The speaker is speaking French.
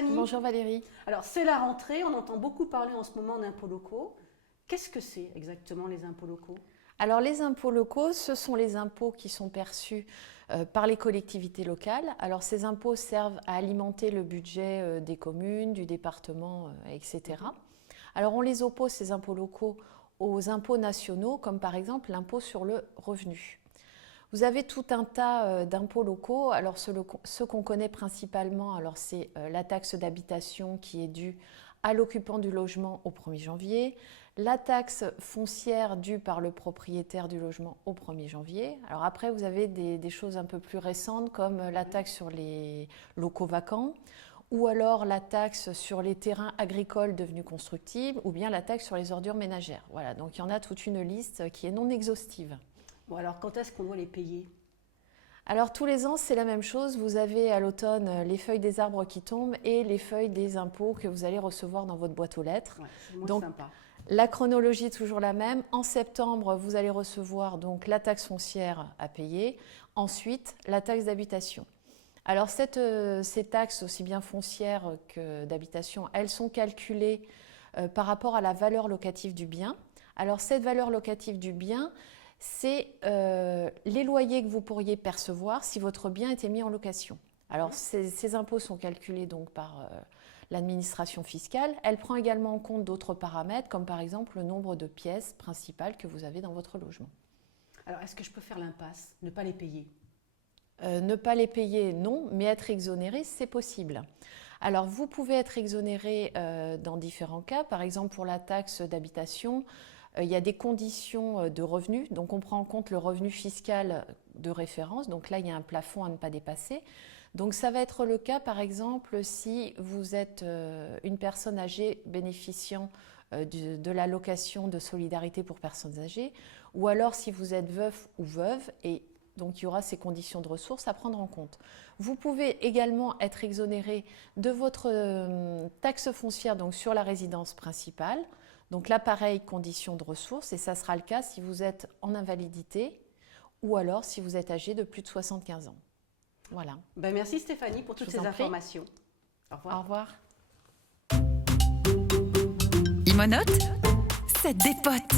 Stéphanie. Bonjour Valérie. Alors c'est la rentrée, on entend beaucoup parler en ce moment d'impôts locaux. Qu'est-ce que c'est exactement les impôts locaux? Alors les impôts locaux, ce sont les impôts qui sont perçus par les collectivités locales. Alors ces impôts servent à alimenter le budget des communes, du département, etc. Alors on les oppose, ces impôts locaux, aux impôts nationaux, comme par exemple l'impôt sur le revenu. Vous avez tout un tas d'impôts locaux. Alors ceux qu'on connaît principalement, alors c'est la taxe d'habitation qui est due à l'occupant du logement au 1er janvier, la taxe foncière due par le propriétaire du logement au 1er janvier. Alors après, vous avez des choses un peu plus récentes comme la taxe sur les locaux vacants, ou alors la taxe sur les terrains agricoles devenus constructibles, ou bien la taxe sur les ordures ménagères. Voilà, donc il y en a toute une liste qui est non exhaustive. Bon, alors quand est-ce qu'on doit les payer? Alors tous les ans, c'est la même chose. Vous avez à l'automne les feuilles des arbres qui tombent et les feuilles des impôts que vous allez recevoir dans votre boîte aux lettres. Ouais, c'est moins donc, sympa. la chronologie est toujours la même. En septembre, vous allez recevoir donc la taxe foncière à payer. Ensuite, la taxe d'habitation. Alors ces taxes, aussi bien foncières que d'habitation, elles sont calculées par rapport à la valeur locative du bien. Alors cette valeur locative du bien, c'est les loyers que vous pourriez percevoir si votre bien était mis en location. Alors ces impôts sont calculés donc par l'administration fiscale. Elle prend également en compte d'autres paramètres, comme par exemple le nombre de pièces principales que vous avez dans votre logement. Alors est-ce que je peux faire l'impasse, ne pas les payer? Ne pas les payer, non, mais être exonéré, c'est possible. Alors vous pouvez être exonéré dans différents cas. Par exemple, pour la taxe d'habitation, il y a des conditions de revenus, donc on prend en compte le revenu fiscal de référence, donc là il y a un plafond à ne pas dépasser. Donc ça va être le cas par exemple si vous êtes une personne âgée bénéficiant de l'allocation de solidarité pour personnes âgées, ou alors si vous êtes veuf ou veuve, et donc il y aura ces conditions de ressources à prendre en compte. Vous pouvez également être exonéré de votre taxe foncière donc sur la résidence principale. Donc là, pareil, conditions de ressources, et ça sera le cas si vous êtes en invalidité ou alors si vous êtes âgé de plus de 75 ans. Voilà. Ben merci Stéphanie pour toutes ces informations. Au revoir. Au revoir. Imonote, ça dépote.